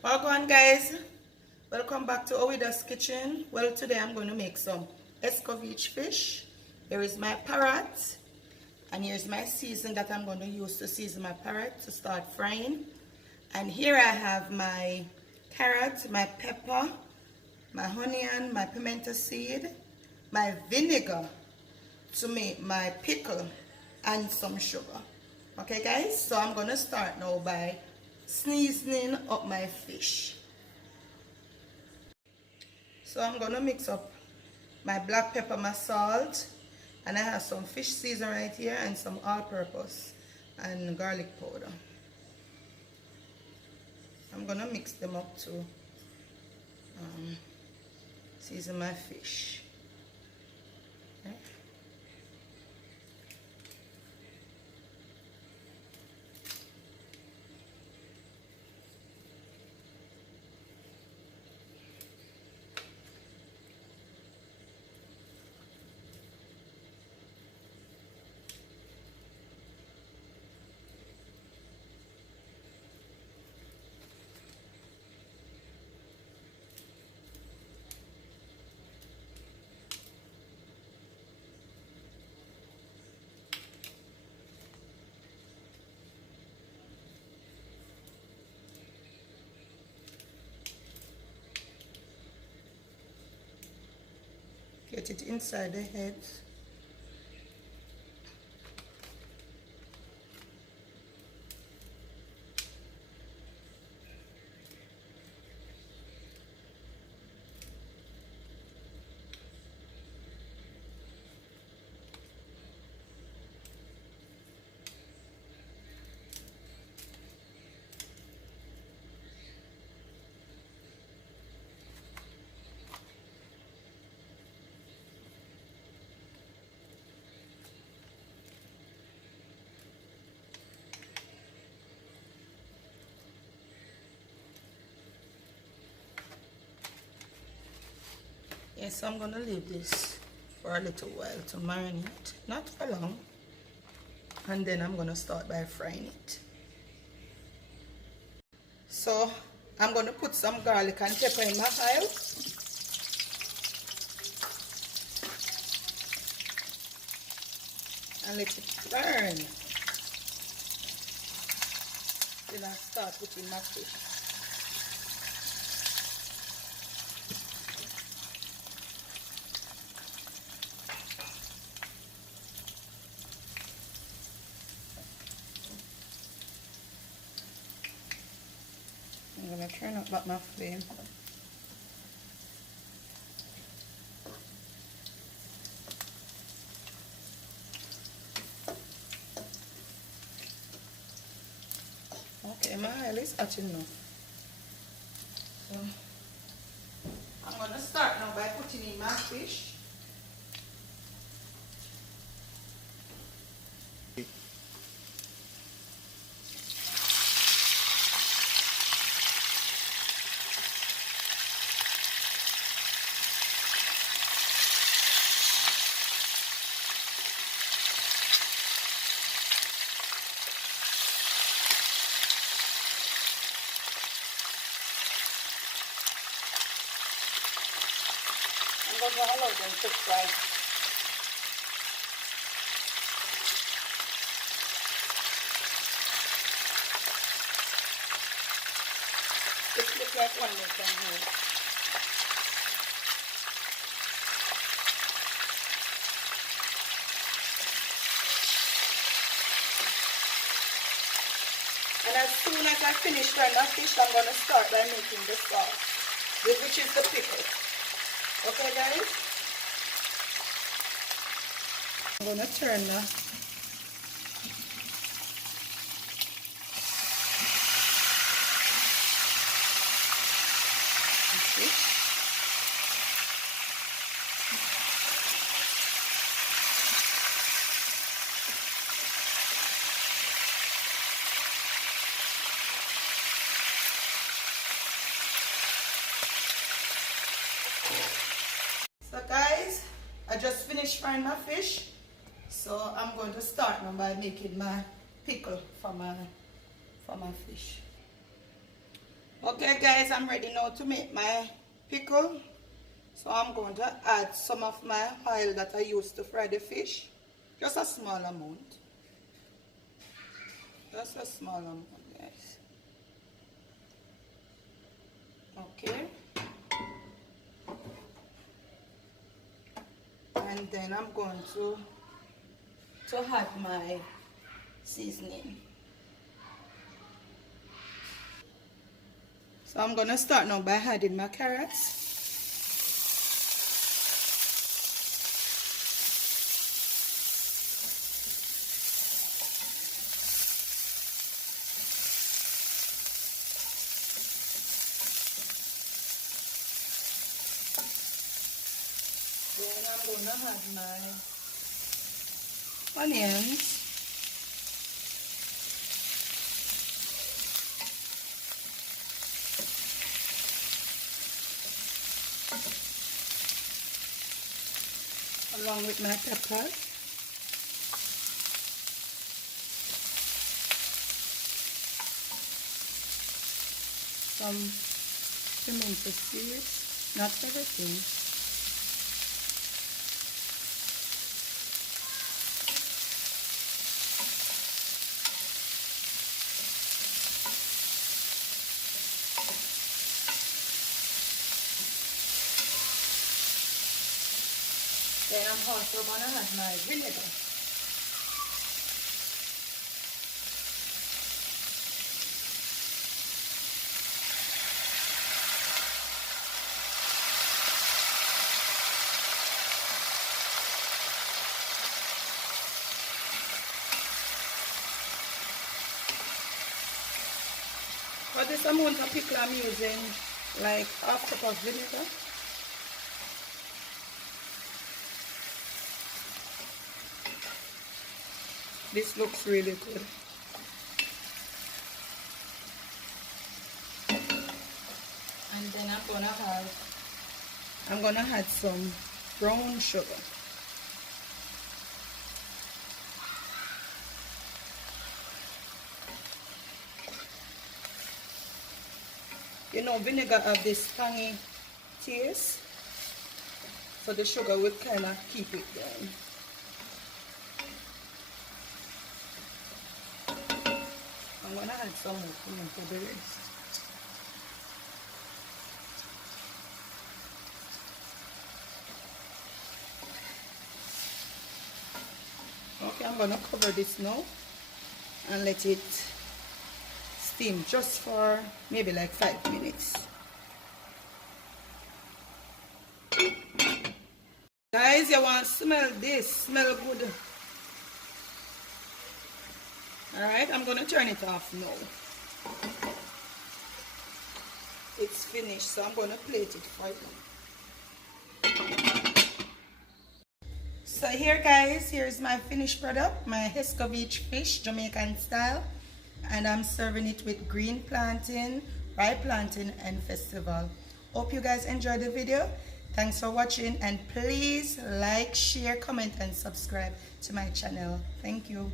Welcome guys, welcome back to Owida's kitchen. Well, today I'm going to make some Escovitch fish. Here is my parrot, and here's my season that I'm going to use to season my parrot to start frying. And here I have my carrot, my pepper, my onion, my pimento seed, my vinegar to make my pickle, and some sugar. Okay guys, so I'm going to start now by seasoning up my fish. So I'm going to mix up my black pepper, my salt, and I have some fish season right here and some all-purpose and garlic powder. I'm going to mix them up to season my fish. Okay. Get it inside the head. Yes, I'm going to leave this for a little while to marinate, not for long, and then I'm going to start by frying it. So I'm going to put some garlic and pepper in my oil. And let it burn. Then I start putting my fish. I'm going to turn up back my flame. Okay, my oil is hot enough. So I'm going to start now by putting in my fish. I'm going to allow them to fry. It looks like one more time here. And as soon as I finish frying my fish, I'm going to start by making the sauce, which is the pickle. Okay guys? I'm going to turn the fish. So guys, I just finished frying my fish, so I'm going to start now by making my pickle for my fish. Okay guys, I'm ready now to make my pickle. So I'm going to add some of my oil that I used to fry the fish. Just a small amount. Just a small amount, guys. Okay. And then I'm going to add my seasoning. So I'm going to start now by adding my carrots. Then I'm going to add my onions. Along with my pepper. Some pimento seeds, not everything. Then I'm also going to add my vinegar. For this amount of pickle I'm using like half cup of vinegar. This looks really good. And then I'm gonna add some brown sugar. You know, vinegar have this tangy taste, so the sugar will kind of keep it down. I'm gonna add some more for the rest. Okay, I'm gonna cover this now and let it steam just for maybe like 5 minutes. Guys, you want to smell this? Smell good. Alright, I'm going to turn it off now. It's finished, so I'm going to plate it for you. So here guys, here's my finished product, my Escovitch fish, Jamaican style. And I'm serving it with green plantain, ripe plantain, and festival. Hope you guys enjoyed the video. Thanks for watching, and please like, share, comment, and subscribe to my channel. Thank you.